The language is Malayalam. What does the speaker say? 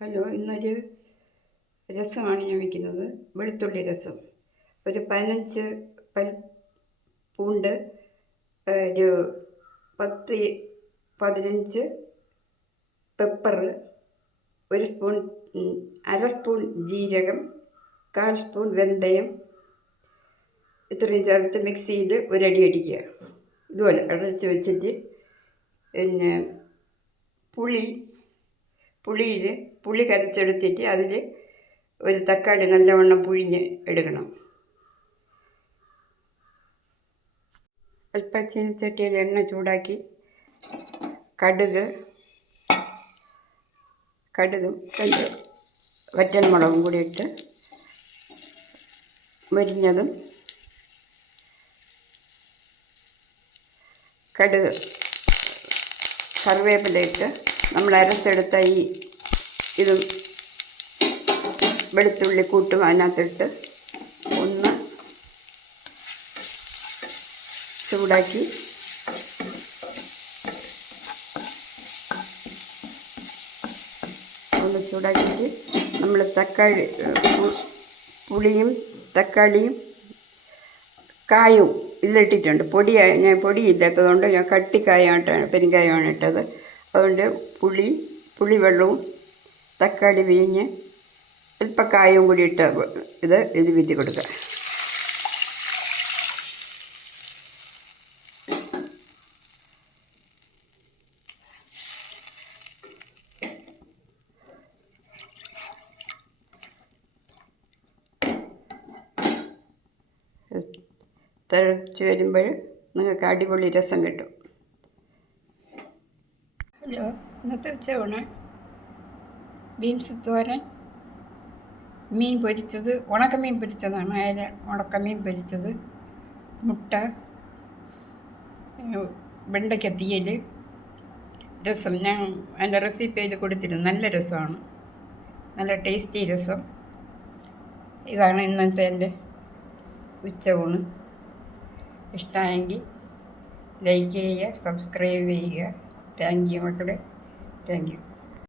ഹലോ, ഇന്നൊരു രസമാണ് ഞാൻ വയ്ക്കുന്നത്. വെളുത്തുള്ളി രസം. ഒരു 15 പൂണ്ട്, ഒരു 10-15 പെപ്പർ, ഒരു സ്പൂൺ, അര സ്പൂൺ ജീരകം, 1/4 സ്പൂൺ വെന്തയം, ഇത്രയും ചേർത്ത് മിക്സിയിൽ ഒരടി അടിക്കുക. ഇതുപോലെ അടച്ച് വെച്ചിട്ട് പിന്നെ പുളി കരച്ചെടുത്തിട്ട് അതിൽ ഒരു തക്കാളി നല്ലവണ്ണം പുഴിഞ്ഞ് എടുക്കണം. അല്പം ചീനച്ചട്ടിയിൽ എണ്ണ ചൂടാക്കി കടുകും 2 വറ്റൽമുളകും കൂടി ഇട്ട് മുരിഞ്ഞതും കടുക് കറിവേപ്പില ഇട്ട് നമ്മൾ അരച്ചെടുത്ത ഇതും വെളുത്തുള്ളി കൂട്ടും അതിനകത്തിട്ട് ഒന്ന് ചൂടാക്കി ചൂടാക്കിയിട്ട് നമ്മൾ പുളിയും തക്കാളിയും കായും ഇതിലിട്ടിട്ടുണ്ട്. ഞാൻ പൊടിയില്ലാത്തതുകൊണ്ട് ഞാൻ കട്ടിക്കായാണ് പെരുങ്കായമാണ് ഇട്ടത്. അതുകൊണ്ട് പുളിവെള്ളവും തക്കാളി പിഴിഞ്ഞ് അല്പം കായവും കൂടി ഇട്ട് ഇത് വിധി കൊടുക്കുക. തിളച്ച് വരുമ്പോൾ നിങ്ങൾക്ക് അടിപൊളി രസം കിട്ടും. ഹലോ, ഇന്നത്തെ ഉച്ചയൂണ് ബീൻസ് തോരൻ, മീൻ പൊരിച്ചത്, ഉണക്കമീൻ പൊരിച്ചതാണ്. അതിൽ ഉണക്കമീൻ പൊരിച്ചത്, മുട്ട, വെണ്ടയ്ക്ക തീയൽ, രസം. ഞാൻ അതിൻ്റെ റെസിപ്പി ചെയ്ത് കൊടുത്തിരുന്നു. നല്ല രസമാണ്, നല്ല ടേസ്റ്റി രസം. ഇതാണ് ഇന്നത്തെ എൻ്റെ ഉച്ചയൂണ്. ഇഷ്ടമായെങ്കിൽ ലൈക്ക് ചെയ്യുക, സബ്സ്ക്രൈബ് ചെയ്യുക. താങ്ക് യു മക്കളെ, താങ്ക് യു.